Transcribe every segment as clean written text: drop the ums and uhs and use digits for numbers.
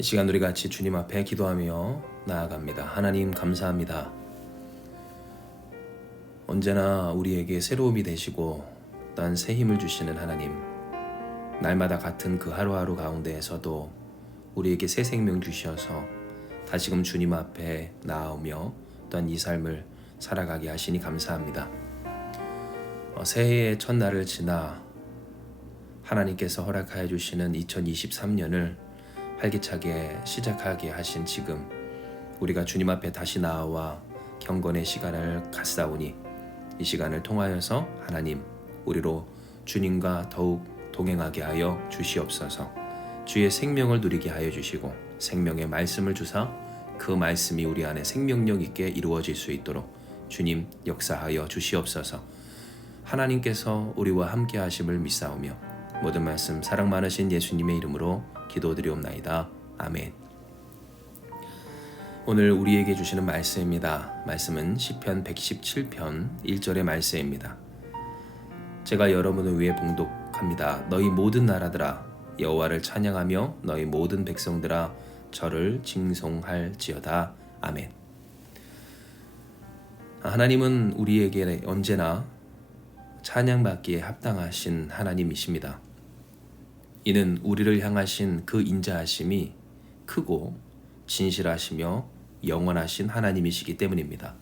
이 시간 우리 같이 주님 앞에 기도하며 나아갑니다. 하나님 감사합니다. 언제나 우리에게 새로움이 되시고 또한 새 힘을 주시는 하나님, 날마다 같은 그 하루하루 가운데에서도 우리에게 새 생명 주셔서 다시금 주님 앞에 나아오며 또한 이 삶을 살아가게 하시니 감사합니다. 새해의 첫날을 지나 하나님께서 허락하여 주시는 2023년을 활기차게 시작하게 하신 지금, 우리가 주님 앞에 다시 나와 경건의 시간을 갖사오니 이 시간을 통하여서 하나님, 우리로 주님과 더욱 동행하게 하여 주시옵소서. 주의 생명을 누리게 하여 주시고 생명의 말씀을 주사 그 말씀이 우리 안에 생명력 있게 이루어질 수 있도록 주님 역사하여 주시옵소서. 하나님께서 우리와 함께 하심을 믿사오며 모든 말씀 사랑 많으신 예수님의 이름으로 기도드리옵나이다. 아멘. 오늘 우리에게 주시는 말씀입니다. 말씀은 시편 117편 1절의 말씀입니다. 제가 여러분을 위해 봉독합니다. 너희 모든 나라들아 여호와를 찬양하며 너희 모든 백성들아 저를 징송할지어다. 아멘. 하나님은 우리에게 언제나 찬양받기에 합당하신 하나님이십니다. 이는 우리를 향하신 그 인자하심이 크고 진실하시며 영원하신 하나님이시기 때문입니다.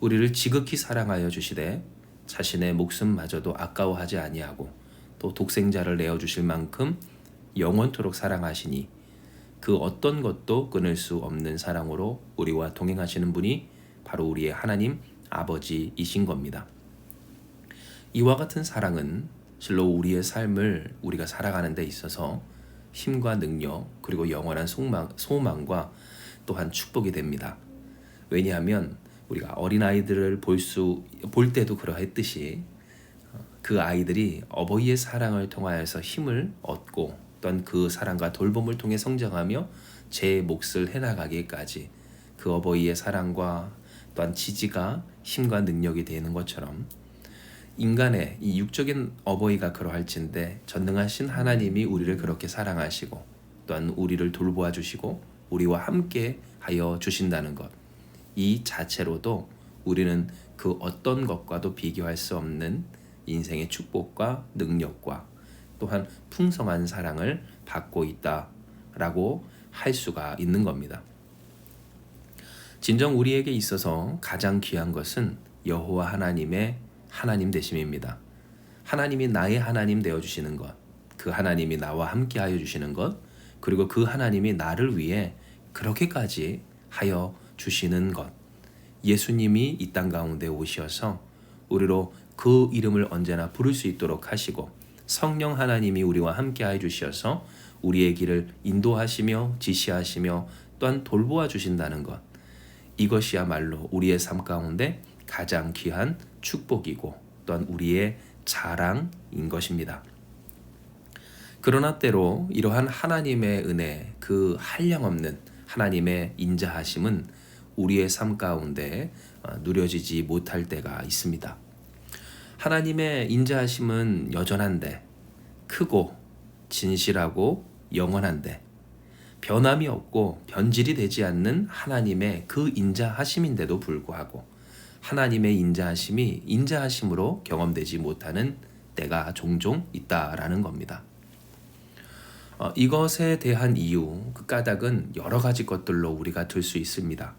우리를 지극히 사랑하여 주시되 자신의 목숨마저도 아까워하지 아니하고 또 독생자를 내어주실 만큼 영원토록 사랑하시니 그 어떤 것도 끊을 수 없는 사랑으로 우리와 동행하시는 분이 바로 우리의 하나님 아버지이신 겁니다. 이와 같은 사랑은 실로 우리의 삶을 우리가 살아가는 데 있어서 힘과 능력 그리고 영원한 소망과 또한 축복이 됩니다. 왜냐하면 우리가 어린아이들을 볼 때도 그러했듯이 그 아이들이 어버이의 사랑을 통하여서 힘을 얻고 또한 그 사랑과 돌봄을 통해 성장하며 제 몫을 해나가기까지 그 어버이의 사랑과 또한 지지가 힘과 능력이 되는 것처럼 인간의 이 육적인 어버이가 그러할진데 전능하신 하나님이 우리를 그렇게 사랑하시고 또한 우리를 돌보아 주시고 우리와 함께 하여 주신다는 것, 이 자체로도 우리는 그 어떤 것과도 비교할 수 없는 인생의 축복과 능력과 또한 풍성한 사랑을 받고 있다라고 할 수가 있는 겁니다. 진정 우리에게 있어서 가장 귀한 것은 여호와 하나님의 하나님 되심입니다. 하나님이 나의 하나님 되어주시는 것, 그 하나님이 나와 함께 하여 주시는 것, 그리고 그 하나님이 나를 위해 그렇게까지 하여 주시는 것, 예수님이 이 땅 가운데 오셔서 우리로 그 이름을 언제나 부를 수 있도록 하시고 성령 하나님이 우리와 함께 하여 주셔서 우리의 길을 인도하시며 지시하시며 또한 돌보아 주신다는 것, 이것이야말로 우리의 삶 가운데 가장 귀한 축복이고 또한 우리의 자랑인 것입니다. 그러나 때로 이러한 하나님의 은혜, 그 한량없는 하나님의 인자하심은 우리의 삶 가운데 누려지지 못할 때가 있습니다. 하나님의 인자하심은 여전한데, 크고 진실하고 영원한데, 변함이 없고 변질이 되지 않는 하나님의 그 인자하심인데도 불구하고 하나님의 인자하심으로 경험되지 못하는 때가 종종 있다라는 겁니다. 이것에 대한 이유, 그 까닭은 여러 가지 것들로 우리가 들 수 있습니다.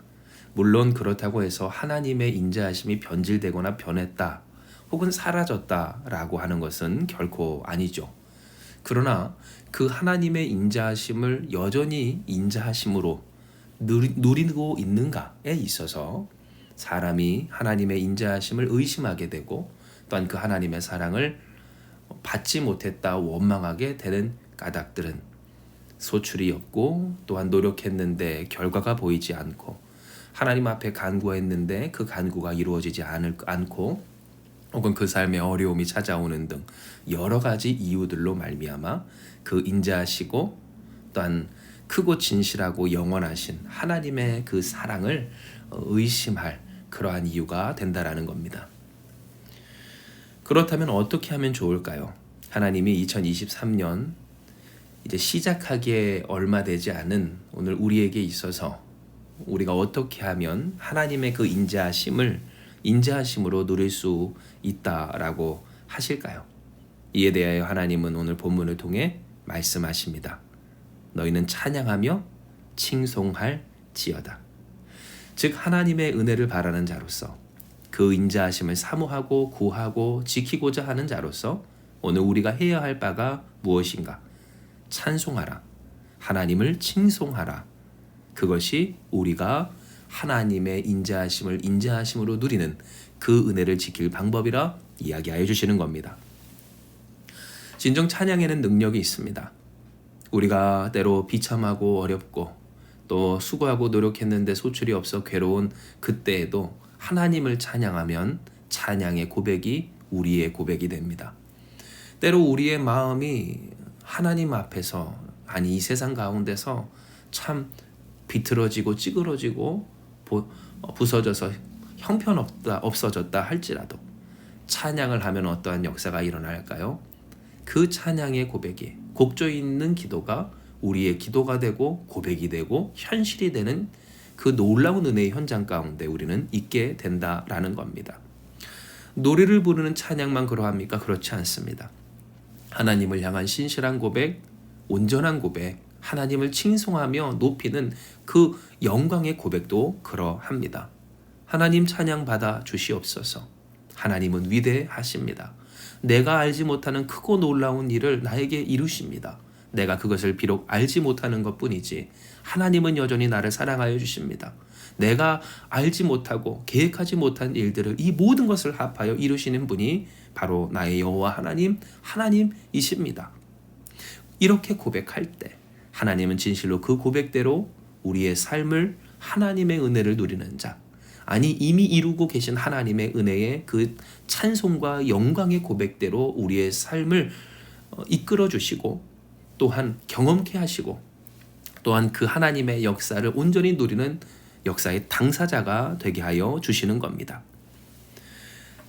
물론 그렇다고 해서 하나님의 인자하심이 변질되거나 변했다 혹은 사라졌다라고 하는 것은 결코 아니죠. 그러나 그 하나님의 인자하심을 여전히 인자하심으로 누리고 있는가에 있어서 사람이 하나님의 인자하심을 의심하게 되고 또한 그 하나님의 사랑을 받지 못했다 원망하게 되는 까닭들은 소출이 없고 또한 노력했는데 결과가 보이지 않고 하나님 앞에 간구했는데 그 간구가 이루어지지 않고 혹은 그 삶에 어려움이 찾아오는 등 여러 가지 이유들로 말미암아 그 인자하시고 또한 크고 진실하고 영원하신 하나님의 그 사랑을 의심할 그러한 이유가 된다라는 겁니다. 그렇다면 어떻게 하면 좋을까요? 하나님이 2023년 이제 시작하기에 얼마 되지 않은 오늘 우리에게 있어서 우리가 어떻게 하면 하나님의 그 인자하심으로 누릴 수 있다라고 하실까요? 이에 대하여 하나님은 오늘 본문을 통해 말씀하십니다. 너희는 찬양하며 칭송할지어다. 즉 하나님의 은혜를 바라는 자로서 그 인자하심을 사모하고 구하고 지키고자 하는 자로서 오늘 우리가 해야 할 바가 무엇인가? 찬송하라. 하나님을 칭송하라. 그것이 우리가 하나님의 인자하심으로 누리는 그 은혜를 지킬 방법이라 이야기하여 주시는 겁니다. 진정 찬양에는 능력이 있습니다. 우리가 때로 비참하고 어렵고 또 수고하고 노력했는데 소출이 없어 괴로운 그때에도 하나님을 찬양하면 찬양의 고백이 우리의 고백이 됩니다. 때로 우리의 마음이 하나님 앞에서 이 세상 가운데서 참 비틀어지고 찌그러지고 부서져서 형편없어졌다 할지라도 찬양을 하면 어떠한 역사가 일어날까요? 그 찬양의 고백이 곡조 있는 기도가 우리의 기도가 되고 고백이 되고 현실이 되는 그 놀라운 은혜의 현장 가운데 우리는 있게 된다라는 겁니다. 노래를 부르는 찬양만 그러합니까? 그렇지 않습니다. 하나님을 향한 신실한 고백, 온전한 고백, 하나님을 칭송하며 높이는 그 영광의 고백도 그러합니다. 하나님 찬양 받아 주시옵소서. 하나님은 위대하십니다. 내가 알지 못하는 크고 놀라운 일을 나에게 이루십니다. 내가 그것을 비록 알지 못하는 것뿐이지 하나님은 여전히 나를 사랑하여 주십니다. 내가 알지 못하고 계획하지 못한 일들을 이 모든 것을 합하여 이루시는 분이 바로 나의 여호와 하나님이십니다. 이렇게 고백할 때 하나님은 진실로 그 고백대로 우리의 삶을 하나님의 은혜를 누리는 자, 이미 이루고 계신 하나님의 은혜의 그 찬송과 영광의 고백대로 우리의 삶을 이끌어 주시고 또한 경험케 하시고 또한 그 하나님의 역사를 온전히 누리는 역사의 당사자가 되게 하여 주시는 겁니다.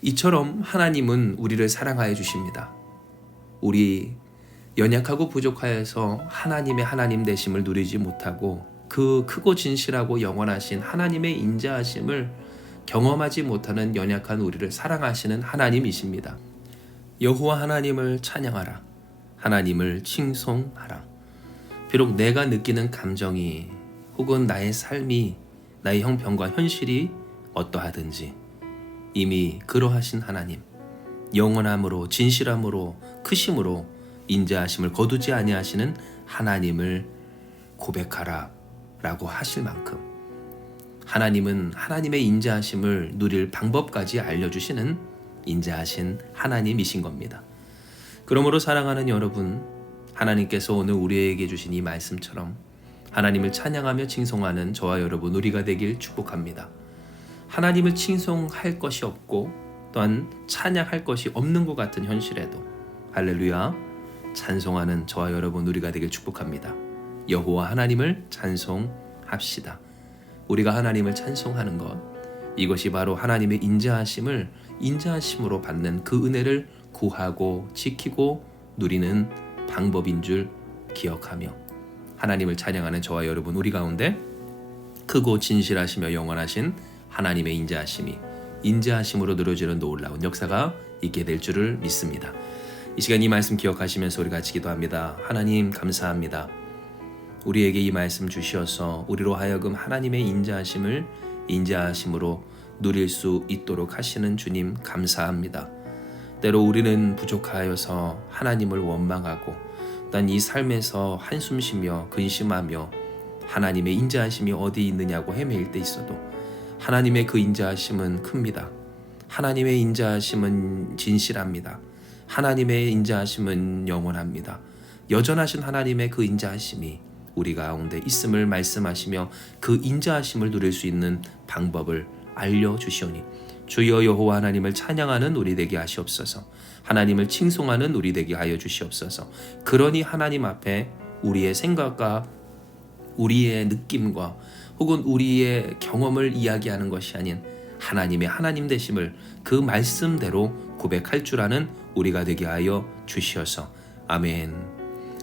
이처럼 하나님은 우리를 사랑하여 주십니다. 우리 연약하고 부족하여서 하나님의 하나님 되심을 누리지 못하고 그 크고 진실하고 영원하신 하나님의 인자하심을 경험하지 못하는 연약한 우리를 사랑하시는 하나님이십니다. 여호와 하나님을 찬양하라. 하나님을 칭송하라. 비록 내가 느끼는 감정이 혹은 나의 삶이 나의 형편과 현실이 어떠하든지 이미 그러하신 하나님, 영원함으로 진실함으로 크심으로 인자하심을 거두지 아니하시는 하나님을 고백하라 라고 하실 만큼 하나님은 하나님의 인자하심을 누릴 방법까지 알려주시는 인자하신 하나님이신 겁니다. 그러므로 사랑하는 여러분, 하나님께서 오늘 우리에게 주신 이 말씀처럼 하나님을 찬양하며 칭송하는 저와 여러분 우리가 되길 축복합니다. 하나님을 칭송할 것이 없고 또한 찬양할 것이 없는 것 같은 현실에도 할렐루야 찬송하는 저와 여러분 우리가 되길 축복합니다. 여호와 하나님을 찬송합시다. 우리가 하나님을 찬송하는 것, 이것이 바로 하나님의 인자하심으로 받는 그 은혜를 구하고 지키고 누리는 방법인 줄 기억하며 하나님을 찬양하는 저와 여러분 우리 가운데 크고 진실하시며 영원하신 하나님의 인자하심으로 누려지는 놀라운 역사가 있게 될 줄을 믿습니다. 이 시간 이 말씀 기억하시면서 우리 같이 기도합니다. 하나님 감사합니다. 우리에게 이 말씀 주시어서 우리로 하여금 하나님의 인자하심으로 누릴 수 있도록 하시는 주님 감사합니다. 때로 우리는 부족하여서 하나님을 원망하고 난 이 삶에서 한숨 쉬며 근심하며 하나님의 인자하심이 어디 있느냐고 헤매일 때 있어도 하나님의 그 인자하심은 큽니다. 하나님의 인자하심은 진실합니다. 하나님의 인자하심은 영원합니다. 여전하신 하나님의 그 인자하심이 우리 가운데 있음을 말씀하시며 그 인자하심을 누릴 수 있는 방법을 알려주시오니 주여 여호와 하나님을 찬양하는 우리 되게 하시옵소서. 하나님을 칭송하는 우리 되게 하여 주시옵소서. 그러니 하나님 앞에 우리의 생각과 우리의 느낌과 혹은 우리의 경험을 이야기하는 것이 아닌 하나님의 하나님 되심을 그 말씀대로 고백할 줄 아는 우리가 되게 하여 주시어서 아멘.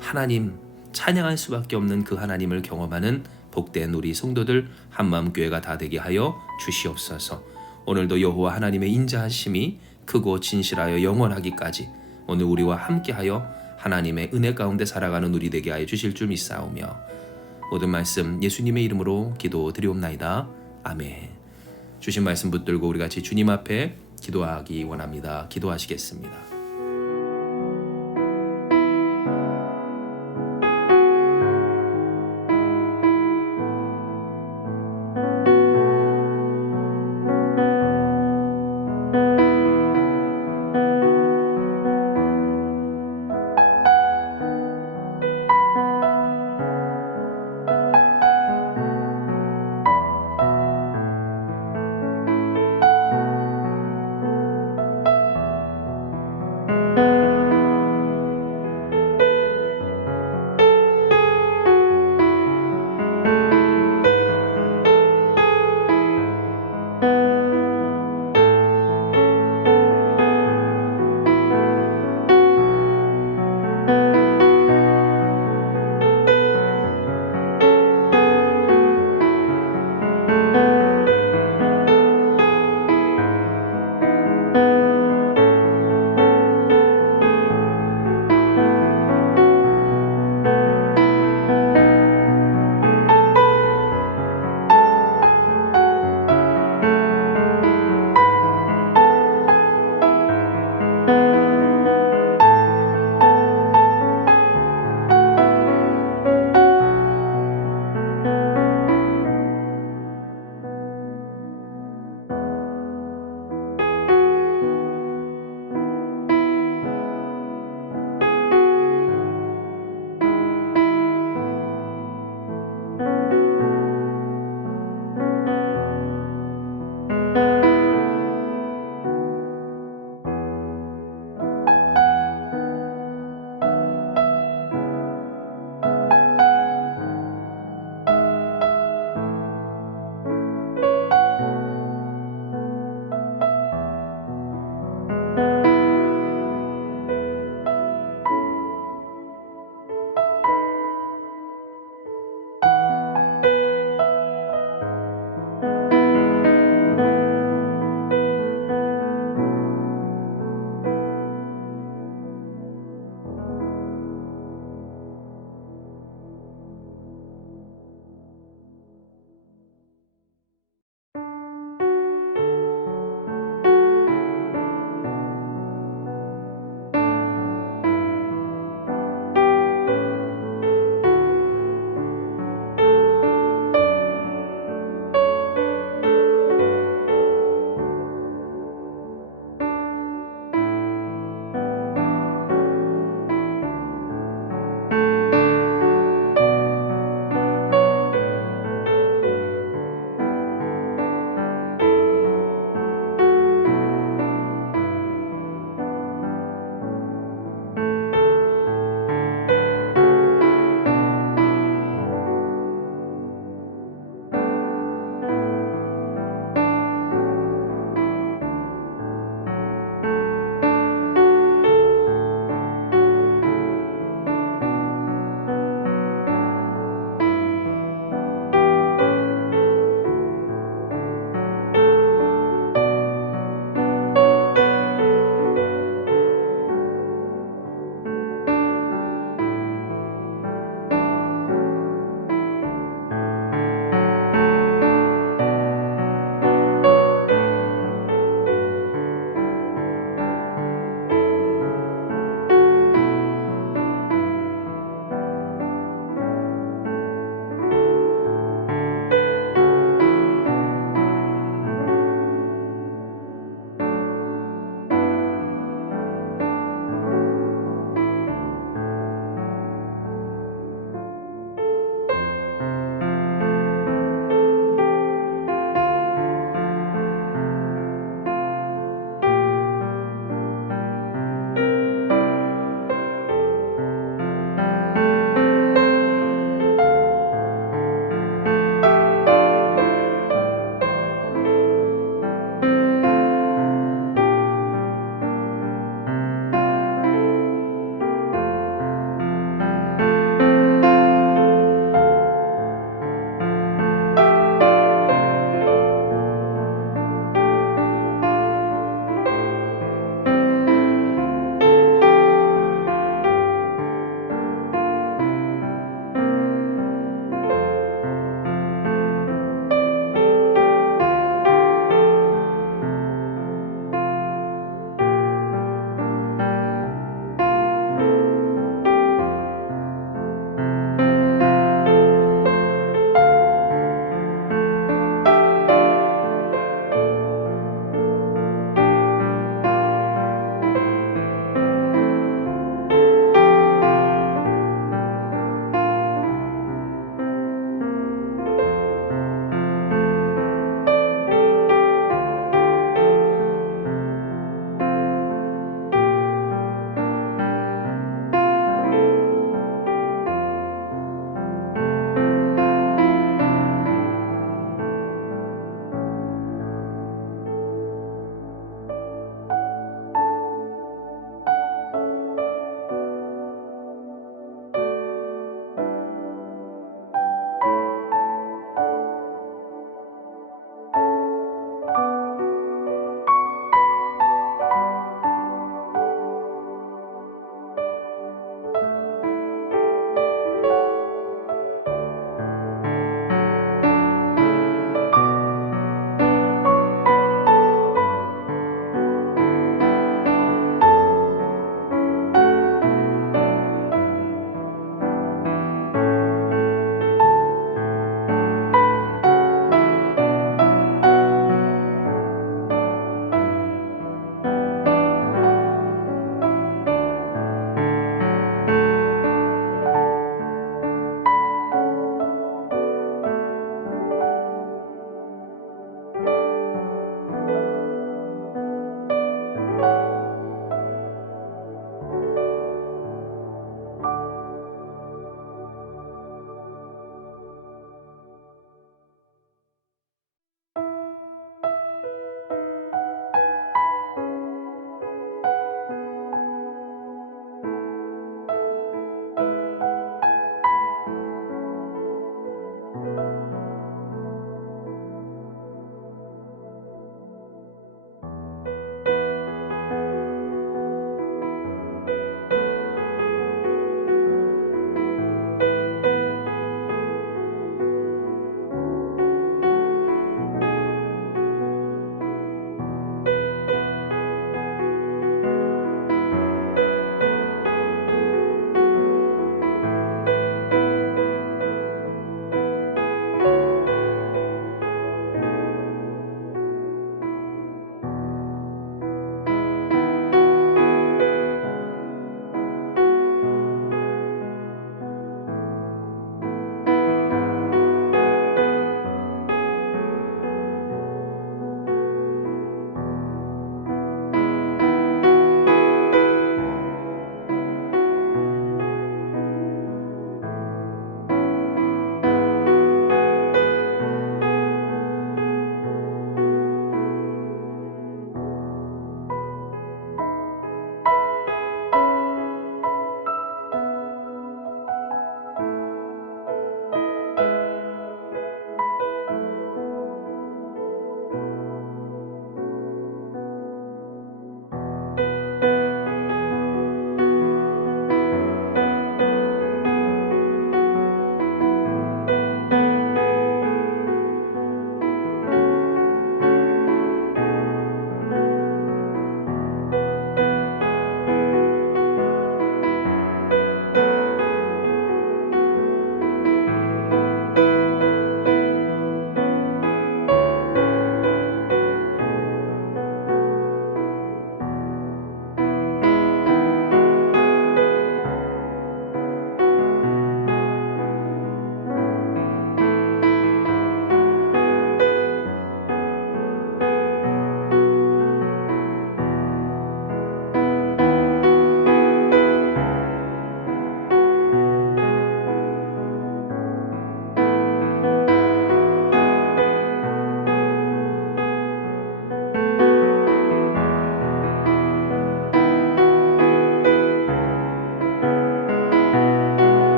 하나님 찬양할 수밖에 없는 그 하나님을 경험하는 복된 우리 성도들 한마음교회가 다 되게 하여 주시옵소서. 오늘도 여호와 하나님의 인자하심이 크고 진실하여 영원하기까지 오늘 우리와 함께하여 하나님의 은혜 가운데 살아가는 우리 되게 하여 주실 줄 믿사오며 모든 말씀 예수님의 이름으로 기도드리옵나이다. 아멘. 주신 말씀 붙들고 우리 같이 주님 앞에 기도하기 원합니다. 기도하시겠습니다.